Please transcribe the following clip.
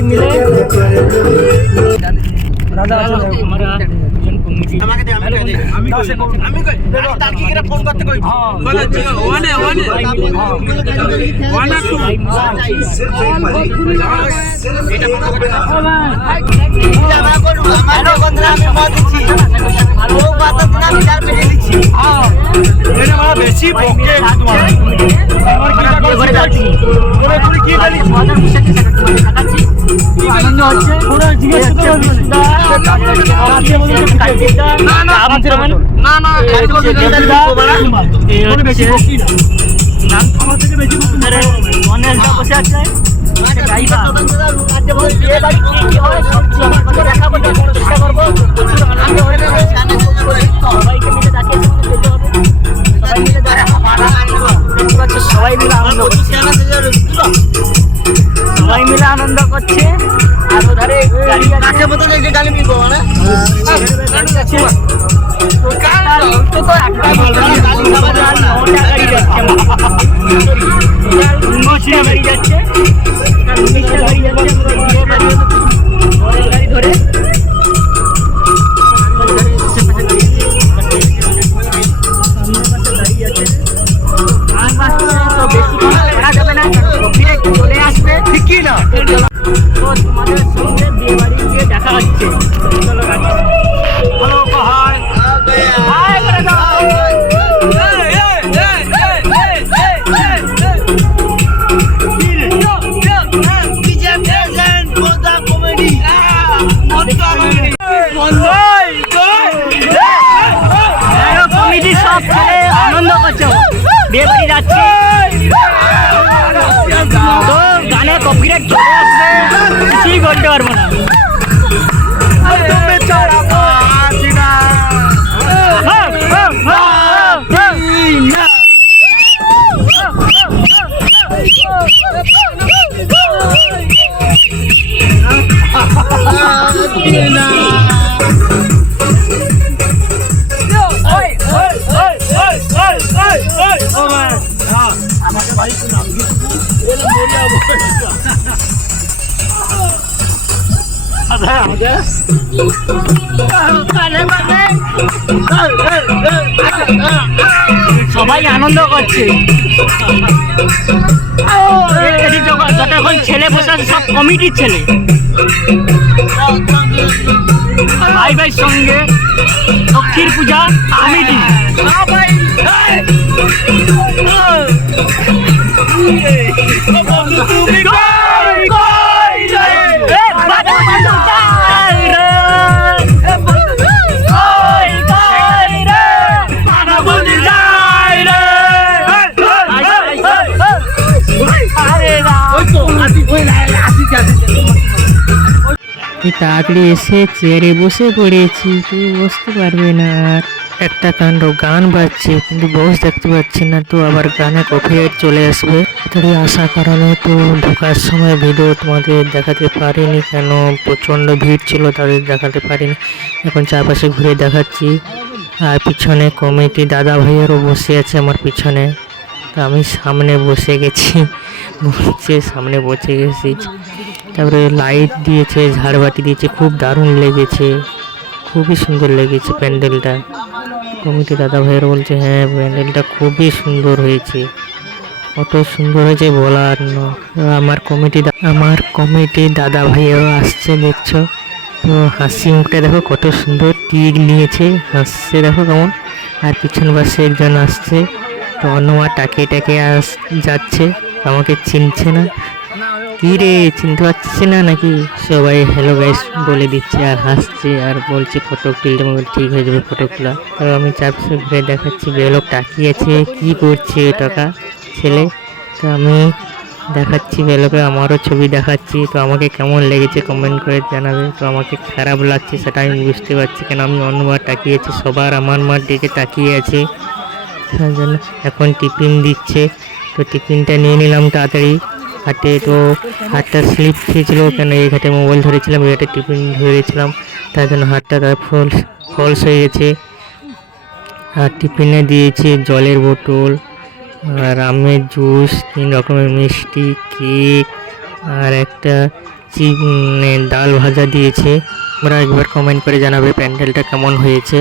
সবাই মিলে বেশি আনন্দ হচ্ছে বসে আছে সবাই মিলে আনন্দ করছে আর ওধারে গাড়ি আছে বোতলে যে গাড়ি মিলবো মানে গাড়ি যাচ্ছে ধরে চলে আসবে ঠিকই না তোমাদের সঙ্গে বিয়ে বাড়ি গিয়ে দেখা হচ্ছে চলো কমিটি সব আনন্দ করছো বিয়ে বাড়ি যাচ্ছি তো গানে কপিরাইট চলে আসবে কিছুই করতে পারবো না সবাই আনন্দ করছে যতক্ষণ ছেলে বসে আছে সব কমিটির ছেলে ভাই ভাই সঙ্গে লক্ষ্মীর পূজা কমিটি তাড়াতাড়ি এসে চেয়ারে বসে পড়েছি, কেউ বসতে পারবে না। আর একটা কাণ্ড, গান বাজছে কিন্তু বস দেখতে পাচ্ছি না, তো আবার গানে কপিরাইট চলে আসবে। তাড়াতাড়ি আসার কারণে তো ঢোকার সময় ভিডিও তোমাদের দেখাতে পারিনি, কেন প্রচণ্ড ভিড় ছিল, তাদের দেখাতে পারিনি। এখন চারপাশে ঘুরে দেখাচ্ছি। আর পিছনে কমিটি দাদা ভাইয়ারও বসে আছে আমার পিছনে, তো আমি সামনে বসে গেছি, সামনে বসে গেছি। তারপরে লাইট দিয়েছে, ঝাড়বাতি দিয়েছে, খুব দারুণ লেগেছে, খুবই সুন্দর লেগেছে প্যান্ডেলটা। কমিটি দাদা ভাইয়ের বলছে হ্যাঁ প্যান্ডেলটা খুবই সুন্দর হয়েছে, কত সুন্দর হয়েছে বলার নয়। আমার কমিটি দাদা ভাইয়েরও আসছে, দেখছো তো হাসি মুখটা দেখো কত সুন্দর, টিক নিয়েছে, হাসছে দেখো কেমন। আর পিছন পাশে একজন আসছে, তো অন্যমা টাকে যাচ্ছে, আমাকে চিনছে না। কি রে চিনতে পারছে না নাকি? সবাই হ্যালো গাইস বলে দিচ্ছে আর হাসছে আর বলছে ফটো তুলতে, ঠিক হয়ে যাবে ফটো তোলা। তো আমি চারপাশে ঘুরে দেখাচ্ছি, বেলোক তাকিয়েছে কি করছে টাকা ছেলে। তো আমি দেখাচ্ছি বেলোকে, আমারও ছবি দেখাচ্ছি, তো আমাকে কেমন লেগেছে কমেন্ট করে জানাবে। তো আমাকে খারাপ লাগছে সেটা আমি বুঝতে পারছি, কেন আমি অন্যবার তাকিয়েছি, সবার আমার মার দিকে তাকিয়ে আছে, তার জন্য। এখন টিফিন দিচ্ছে, তো টিফিনটা নিয়ে নিলাম তাড়াতাড়ি হাতে। তো হাতটা স্লিপ খেয়েছিল, কেন এই ঘাটে মোবাইল ধরেছিলাম, এই ঘাটে টিফিন ধরেছিলাম, তার জন্য হাতটা ফলস হয়ে গেছে। আর টিফিনে দিয়েছে জলের বোতল আর আমের জুস, 3 রকমের মিষ্টি, কেক আর একটা দেখছি ডাল ভাজা দিয়েছে। তোমরা একবার কমেন্ট করে জানাবে প্যান্ডেলটা কেমন হয়েছে।